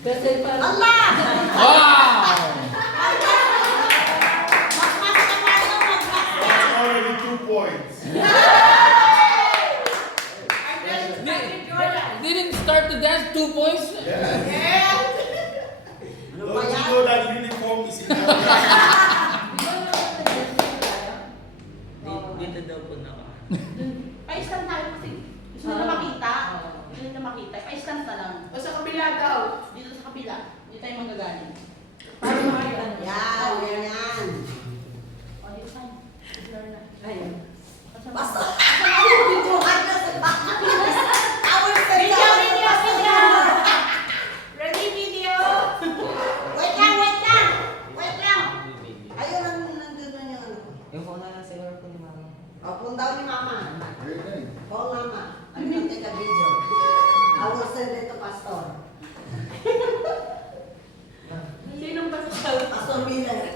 Kasi pa. Allah! Wow! That's already 2 points. Didn't start to dance 2 points? Yes. Ano Don't ba you yan? know that uniform is in Dito daw po na. Pa-island tayo kasi gusto nila makita. Gusto nila makita. Pa-island na lang. O sa kabila daw. Dito sa kabila. Hindi tayo manggagaling. Para makakita. Yan, yan. O, dito tayo. Ayun. Basta. Videohan na sa baka. Video. Ready, video. Wait lang. Ayun, nandun na yung ano. Yung phone na lang siguro po ni Mama. O, phone daw ni Mama. Very nice. Phone Mama. I'm gonna take a video. I will send it to Pastor. Sinong Pastor? Pastor Miller.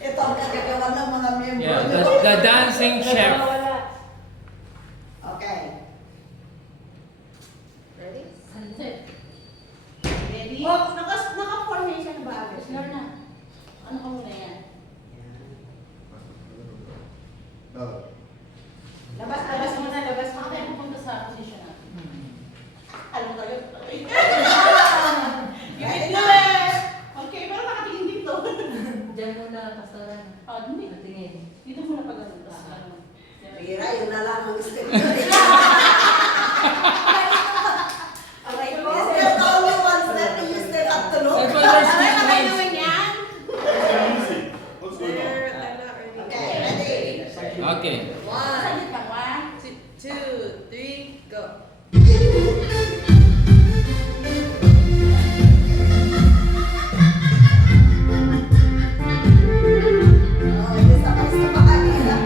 Ito ang kagagawa ng mga miyembro. Yeah, the dancing chef. Okay. Ready? Ready? Oh, naka-formation na ba agad? Sure na. Ano ka muna yan? No. Labas muna. Baka tayo pupunta sa position natin. Alam ko yun. Gipit na eh! Okay, pero nakatingin dito. Diyan muna, pastoran. Hindi. Tingin. Dito muna pag ano. Tapos ano. Pira, yun na lang ang step. Okay, You step only one step, you step up to look. That's why there's Ano two ba points. gawin yan? Music. What's going on? Okay, ready? Okay. Saglit lang, 1, 2, 3, go. Oh, isa pa kanina.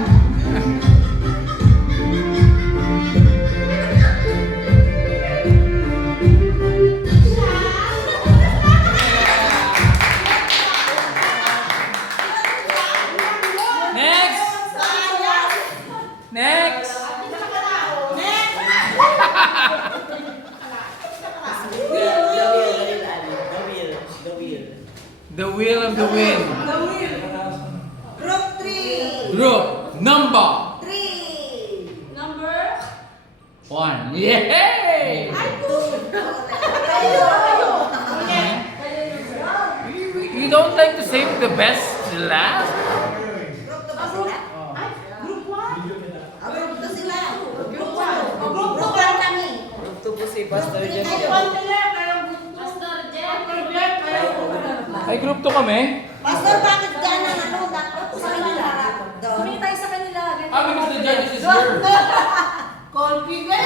Next! Next! The wheel of the wind. Group 3. Group number 3. number? 1. Yay! You don't like to save the best to last? Group 2 ba sila? Ay, group 1? Group 2 sila. Group 1. Group 1 kami. Ito po si Pastor Ay, Jeff. Pastor Jeff, pero Ay, group 2 kami. Pastor, bakit dyan ang ano? Dapat sa kanila harap. Doon. Tumingin tayo sa kanila. Ah, because the judges is here. confident.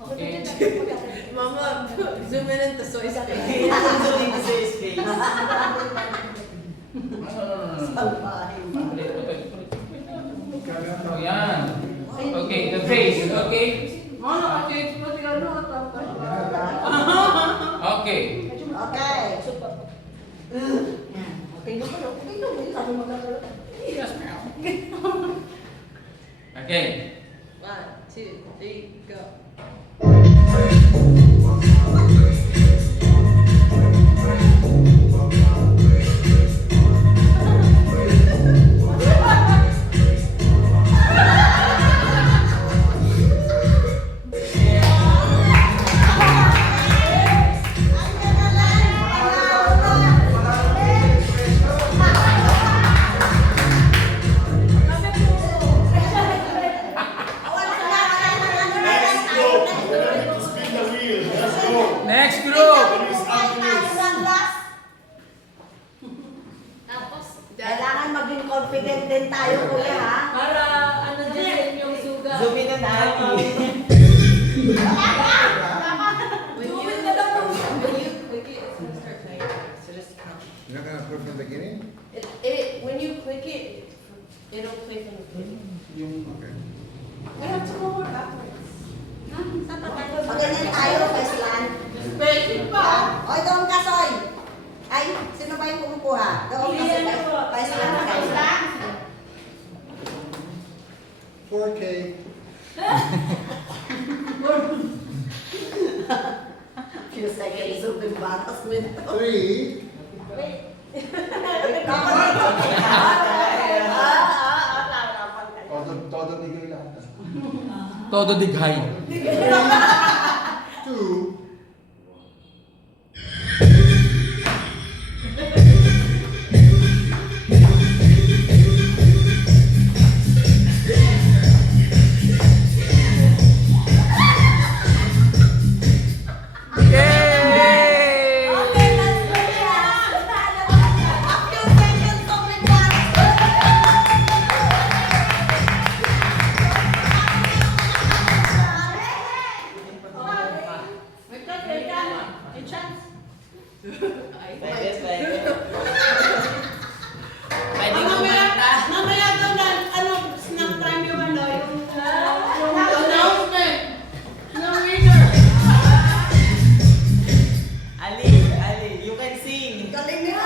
Okay. Mama, zoom in into soy space. Zooming to say his face. Oh, yan. Okay, the face. Okay. Nakachange mo si ano, tapos. Okay. Okay. Okay na pala. Okay na. Sabi mo na pala. Yes, ma'am. Okay. 1, 2, 3, go. Next group. We need to spin the wheel. Let's go. Next group. Miss Agnes. Kailangan maging confident din tayo, kuya, ha? Para ano dyan yung suga. Zoom in and out. When you click it, it's gonna start playing. So just count. You're not gonna put from the beginning? When you click it, it'll play from the beginning. Okay. We have to go over backwards. Pag ganyan tayo, Feslan. Basic pa. Oy, doon ka, Soy. Ay, sino ba yung kumukuha? Doon kasi Vice lang Ayos kayo. lang. 4K. Few seconds of embarrassment. 3. Todo bigay lahat. Todo dighay. 2. Yay! Okay, let's go yan. A few seconds of Wait lang. May chance. Pwede, pwede. Pwede Mamaya daw na, snap time yung yung announcement ng winner. Ali, you can sing. Galing niyo.